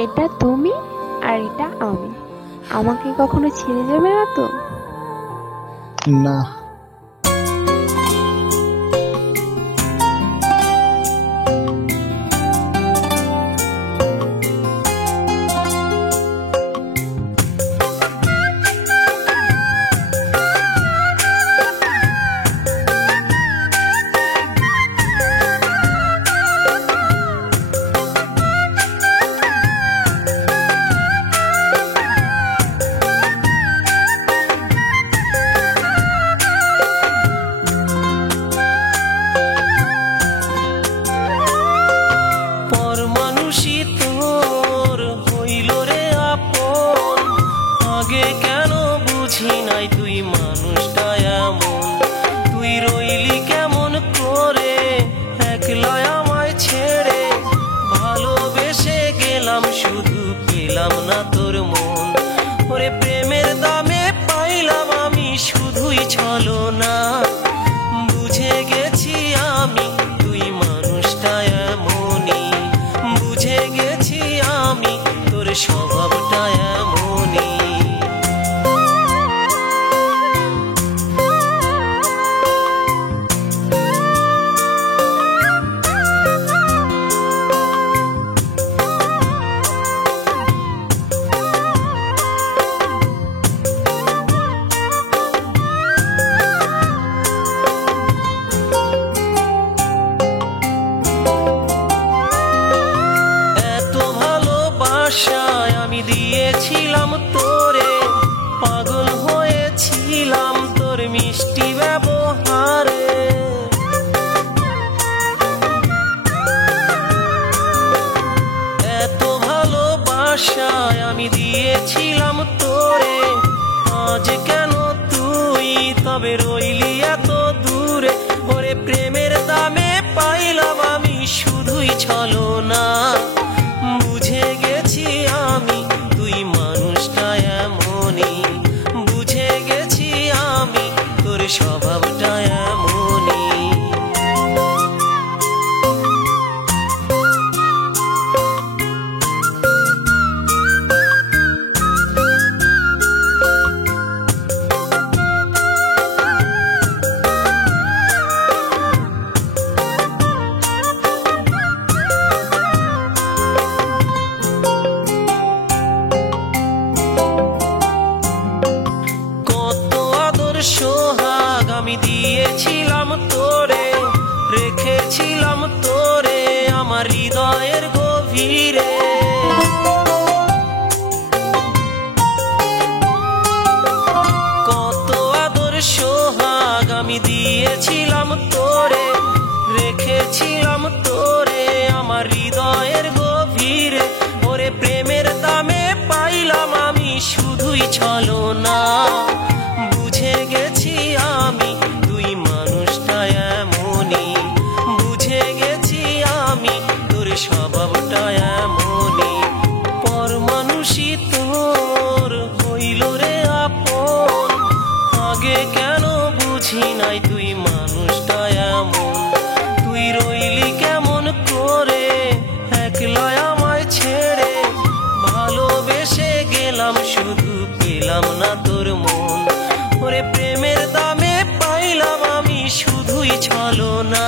এটা তুমি আর এটা আমি, আমাকে কখনো ছেড়ে যাবে না তো? না। কেন বুঝি নাই তুই মানুষটা এমন, তুই রইলি কেমন করে একলা আমায় ছেড়ে, ভালোবেসে গেলাম শুধু পেলাম না তোর মন। ওরে প্রেমের দামে পাইলাম আমি শুধুই ছলনা, বুঝে গেছি আমি তুই মানুষটা এমনই, বুঝে গেছি আমি তোর স্বভাবটা এমনই। আমি দিয়েছিলাম তোরে, পাগল হয়েছিলাম তোর মিষ্টি ব্যবহারে, এত ভালোবাসায় আমি দিয়েছিলাম তোরে, আজ কেন তুই তবে রইলি এত দূরে। ওরে প্রেমের দামে পাইলাম আমি শুধুই ছলনা, বুঝে গেছি আমি তুই মানুষটা এমনই, বুঝে গেছি আমি তোর স্বভাবটা এমনই। সোহাগ আমি দিয়েছিলাম তোরে, রেখেছিলাম তোরে আমার হৃদয়ের গভীরে, কত আদর সোহাগ আমি দিয়েছিলাম তোরে, রেখেছিলাম তোরে আমার হৃদয়ের গভীরে। ওরে প্রেমের দামে পাইলাম আমি শুধুই ছলনা, বুঝে গেছি আমি তুই মানুষটা এমনই, বুঝে গেছি আমি তোর স্বভাবটা এমনই। পর মানুষই তোর হইল রে আপন, আগে কেন বুঝি নাই তুই মানুষটা এমন, তুই রইলি কেমন করে একলা আমায় ছেড়ে, ভালোবেসে গেলাম শুধু পেলাম না তোর মন। ওরে প্রেমের দামে পাইলাম আমি শুধুই ছলনা।